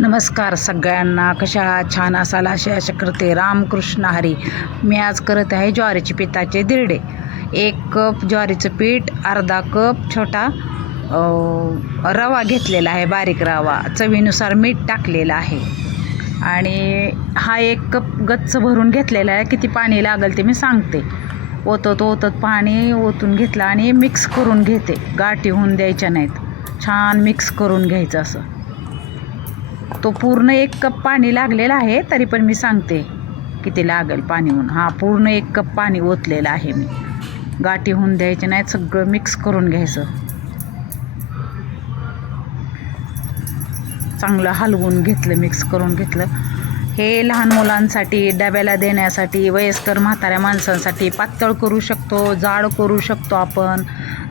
नमस्कार सगळ्यांना. कशा छान असाल असे आशा करते. रामकृष्ण हरी. मी आज करत आहे ज्वारीची पिठाचे दिरडे. एक कप ज्वारीचं पीठ अर्धा कप छोटा रवा घेतलेला आहे बारीक रवा. चवीनुसार मीठ टाकलेलं आहे. आणि हा एक कप गच्च भरून घेतलेला आहे. किती पाणी लागेल ते मी सांगते. ओतत ओतत पाणी ओतून घेतलं आणि मिक्स करून घेते. गाठी होऊन द्यायच्या नाहीत. छान मिक्स करून घ्यायचं असं. तो पूर्ण एक कप पाणी लागलेलं आहे तरी पण मी सांगते किती लागेल पाणी होऊन हा पूर्ण एक कप पाणी ओतलेलं आहे मी. गाठी होऊन द्यायचे नाहीत सगळं मिक्स करून घ्यायचं. चांगलं हलवून घेतलं मिक्स करून घेतलं. हे लहान मुलांसाठी डब्याला देण्यासाठी वयस्कर म्हाताऱ्या माणसांसाठी पातळ करू शकतो जाड करू शकतो आपण.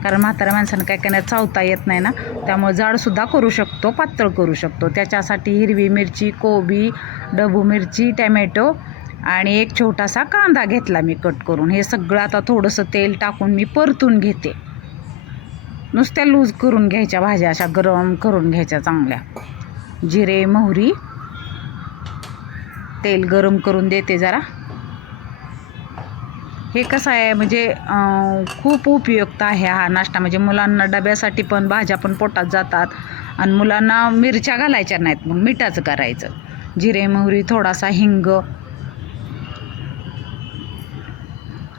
कारण म्हाताऱ्या माणसानं काय काय चावता येत नाही ना. त्यामुळे जाडसुद्धा करू शकतो पातळ करू शकतो. त्याच्यासाठी हिरवी मिरची कोबी डबू मिरची टॅमॅटो आणि एक छोटासा कांदा घेतला मी कट करून. हे सगळं आता थोडंसं तेल टाकून मी परतून घेते. नुसत्या लूज करून घ्यायच्या भाज्या अशा गरम करून घ्यायच्या चांगल्या. जिरे मोहरी तेल गरम करून देते जरा. हे कसं आहे म्हणजे खूप उपयुक्त आहे हा नाश्ता. म्हणजे मुलांना डब्यासाठी पण भाज्या पण पोटात जातात आणि मुलांना मिरच्या घालायच्या नाहीत मग मिठाचं करायचं. जिरे मोहरी थोडासा हिंग.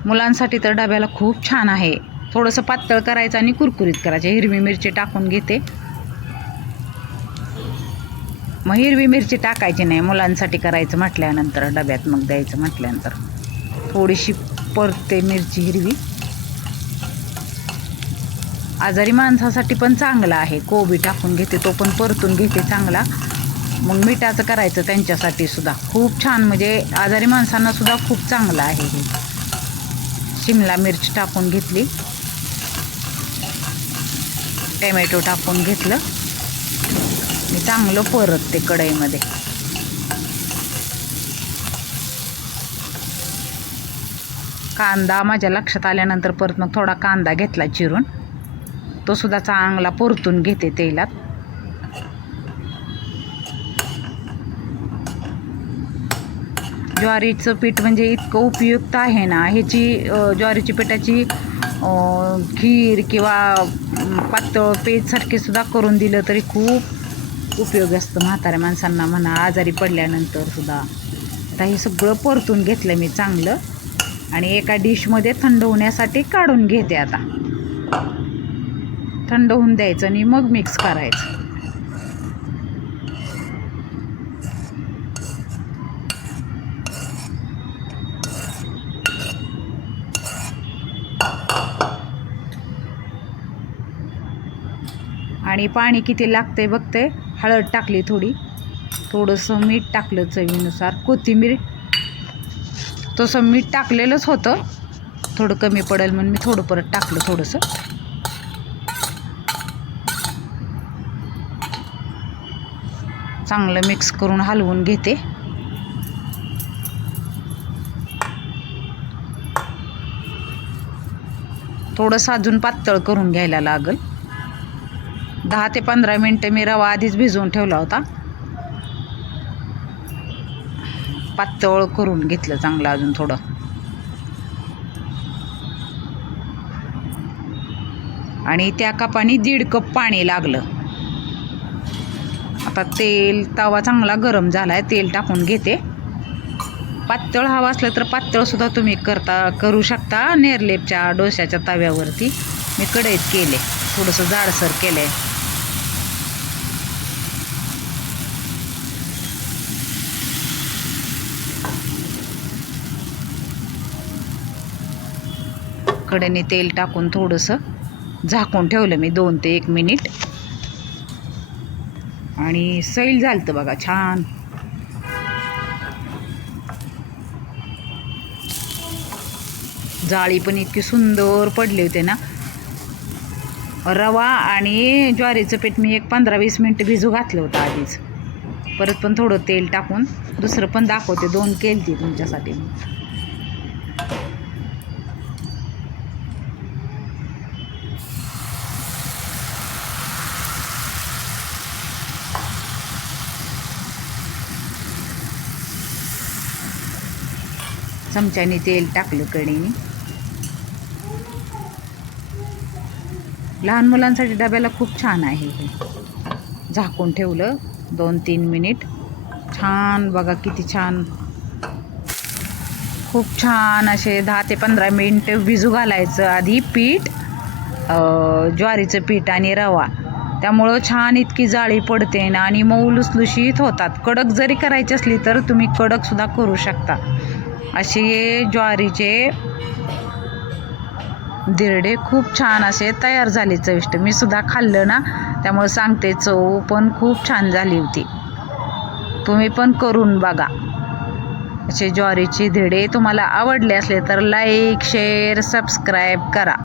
मुलांसाठी तर डब्याला खूप छान आहे. थोडंसं पातळ करायचं आणि कुरकुरीत करायचं. हिरवी मिरची टाकून घेते. मग हिरवी मिरची टाकायची नाही मुलांसाठी करायचं म्हटल्यानंतर डब्यात मग द्यायचं म्हटल्यानंतर. थोडीशी परते मिरची हिरवी. आजारी माणसासाठी पण चांगला आहे. कोबी टाकून घेते तो पण परतून घेते चांगला. मग मिठाचं करायचं त्यांच्यासाठी सुद्धा. खूप छान म्हणजे आजारी माणसांना सुद्धा खूप चांगलं आहे हे. शिमला मिरची टाकून घेतली. टॅमॅटो टाकून घेतलं. मी चांगलं परतते कढईमध्ये. कांदा माझ्या लक्षात आल्यानंतर परत मग थोडा कांदा घेतला चिरून. तो सुद्धा चांगला परतून घेते तेलात. ज्वारीचं पीठ म्हणजे इतकं उपयुक्त आहे ना ह्याची ज्वारीची पिठाची खीर किंवा पातळ पेजसारखे सुद्धा करून दिलं तरी खूप उपयोग असतं म्हाताऱ्या माणसांना म्हणा आजारी पडल्यानंतर सुद्धा. आता हे सगळं परतून घेतलं मी चांगलं. आणि एका डिशमध्ये थंड होण्यासाठी काढून घेते आता. थंड होऊन द्यायचं आणि मग मिक्स करायचं. आणि पाणी किती लागतंय बघते? हळद टाकली थोडी. थोडंसं मीठ टाकलं चवीनुसार. कोथिंबीर तसं मीठ टाकलेलंच होतं. थोडं कमी पडेल म्हणून मी थोडं परत टाकलं थोडंसं. चांगलं मिक्स करून हलवून घेते. थोडंसं अजून पातळ करून घ्यायला लागल. दहा ते पंधरा मिनटं मी रवा आधीच भिजवून ठेवला होता. पातळ करून घेतलं चांगलं अजून थोडं. आणि त्या कपाने दीड कप पाणी लागलं. आता तेल तवा चांगला गरम झाला आहे तेल टाकून घेते. पातळ हवा असलं तर पातळसुद्धा तुम्ही करता करू शकता नेरलेपच्या डोश्याच्या तव्यावरती. मी कढईत केले थोडंसं जाडसर केलं आहे कडेने तेल टाकून थोडंसं झाकून ठेवलं मी दोन ते एक मिनिट. आणि सैल झालं बघा छान. जाळी पण इतकी सुंदर पडली होते ना. रवा आणि ज्वारीचं पीठ मी एक पंधरा वीस मिनटं भिजू घातलं होतं आधीच. परत पण थोडं तेल टाकून दुसरं पण दाखवते दोन केलती तुमच्यासाठी. चमच्याने तेल टाकलं कढीने लहान मुलांसाठी डब्याला खूप छान आहे हे. झाकून ठेवलं दोन तीन मिनिट. छान बघा किती छान. खूप छान असे दहा ते पंधरा मिनिट भिजू घालायचं आधी पीठ ज्वारीचं पीठ आणि रवा. त्यामुळं छान इतकी जाळी पडते ना आणि मऊ लुसलुशीत होतात. कडक जरी करायची असली तर तुम्ही कडकसुद्धा करू शकता. असे ज्वारीचे दिरडे खूप छान असे तयार झाले चविष्ट. मी सुद्धा खाल्लं ना त्यामुळे सांगते चव पण खूप छान झाली होती. तुम्ही पण करून बघा. असे ज्वारीचे धिरडे तुम्हाला आवडले असले तर लाईक शेअर सबस्क्राईब करा.